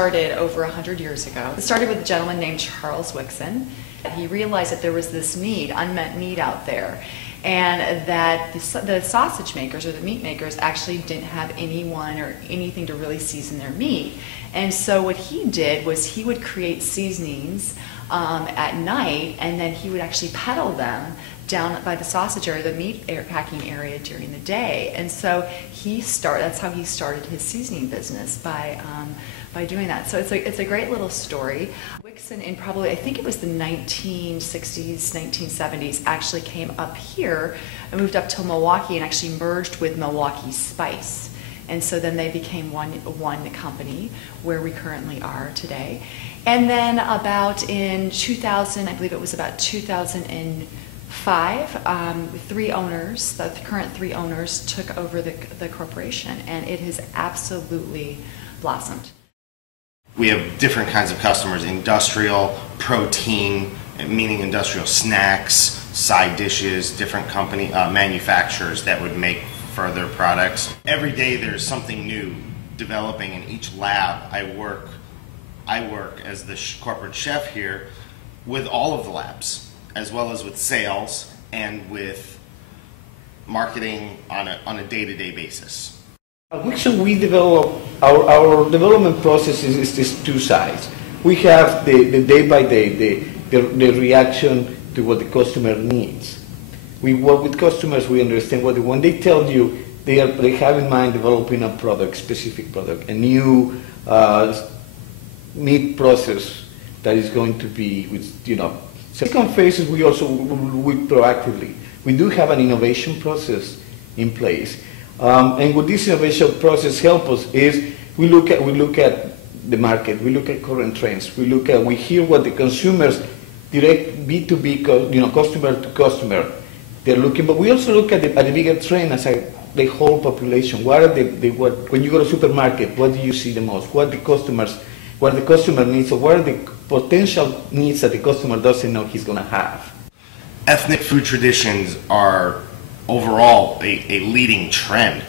started over 100 years ago. It started with a gentleman named Charles Wixon. He realized that there was this need, unmet need out there, and that the sausage makers or the meat makers actually didn't have anyone or anything to really season their meat. And so what he did was he would create seasonings at night, and then he would actually peddle them down by the sausage area, the meat packing area during the day. And so that's how he started his seasoning business, by doing that. So it's a great little story. Wixon in probably, I think it was the 1960s, 1970s, actually came up here and moved up to Milwaukee and actually merged with Milwaukee Spice. And so then they became one company where we currently are today. And then about in 2000, I believe it was about 2005, three owners, the current three owners, took over the corporation, and it has absolutely blossomed. We have different kinds of customers: industrial, protein, meaning industrial snacks, side dishes, different company manufacturers that would make further products. Every day there's something new developing in each lab. I work as the corporate chef here with all of the labs, as well as with sales and with marketing on a day-to-day basis. At Wixon, we develop our development process is these two sides. We have the day by day, the reaction to what the customer needs. We work with customers. We understand what when they tell you they have in mind developing a product, specific product, a new meat process that is going to be with Second phase is we also work proactively. We do have an innovation process in place. And what this innovation process helps us is we look at the market, we look at current trends, we hear what the consumers, direct B2B, customer to customer, they're looking. But we also look at the bigger trend as the whole population. What are when you go to supermarket, what do you see the most? What the customer needs, or what are the potential needs that the customer doesn't know he's going to have? Ethnic food traditions are overall a leading trend.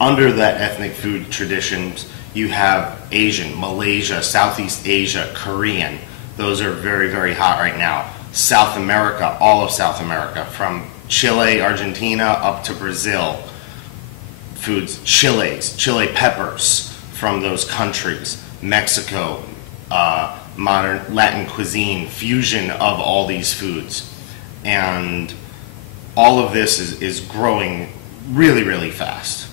Under that ethnic food traditions, you have Asian, Malaysia, Southeast Asia, Korean. Those are very, very hot right now. South America, all of South America, from Chile, Argentina, up to Brazil. Foods, chili peppers from those countries. Mexico, modern Latin cuisine, fusion of all these foods. And all of this is growing really, really fast.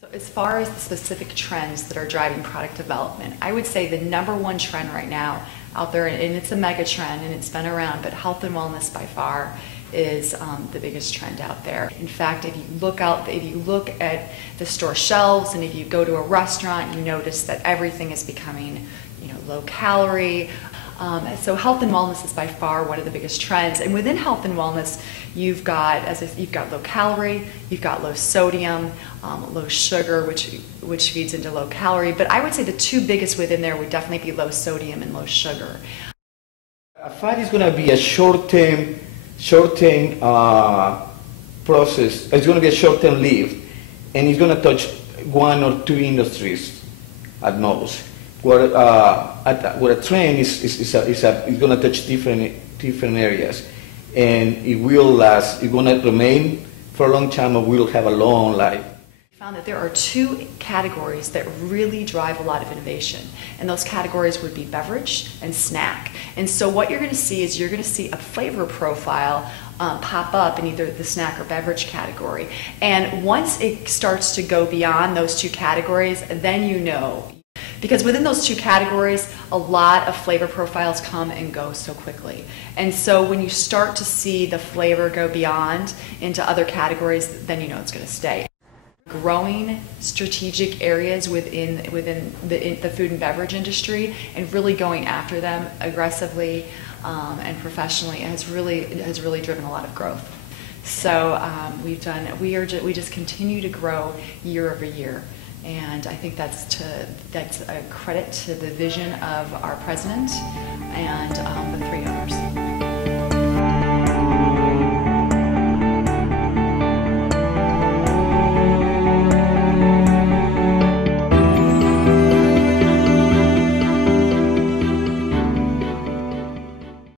So as far as the specific trends that are driving product development, I would say the #1 trend right now out there, and it's a mega trend and it's been around, but health and wellness by far is the biggest trend out there. In fact, if you look at the store shelves and if you go to a restaurant, you notice that everything is becoming, low calorie. So health and wellness is by far one of the biggest trends. And within health and wellness, you've got low calorie, you've got low sodium, low sugar, which feeds into low calorie. But I would say the two biggest within there would definitely be low sodium and low sugar. Fat is going to be a short-term process. It's going to be a short-term lift, and it's going to touch 1 or 2 industries at most. Where a trend is going to touch different areas, and it will last. It's going to remain for a long time, and will have a long life. We found that there are 2 categories that really drive a lot of innovation, and those categories would be beverage and snack. And so what you're going to see is a flavor profile pop up in either the snack or beverage category. And once it starts to go beyond those 2 categories, then because within those 2 categories, a lot of flavor profiles come and go so quickly. And so when you start to see the flavor go beyond into other categories, then it's going to stay. Growing strategic areas within the food and beverage industry and really going after them aggressively and professionally has really driven a lot of growth. So we just continue to grow year over year. And I think that's a credit to the vision of our president and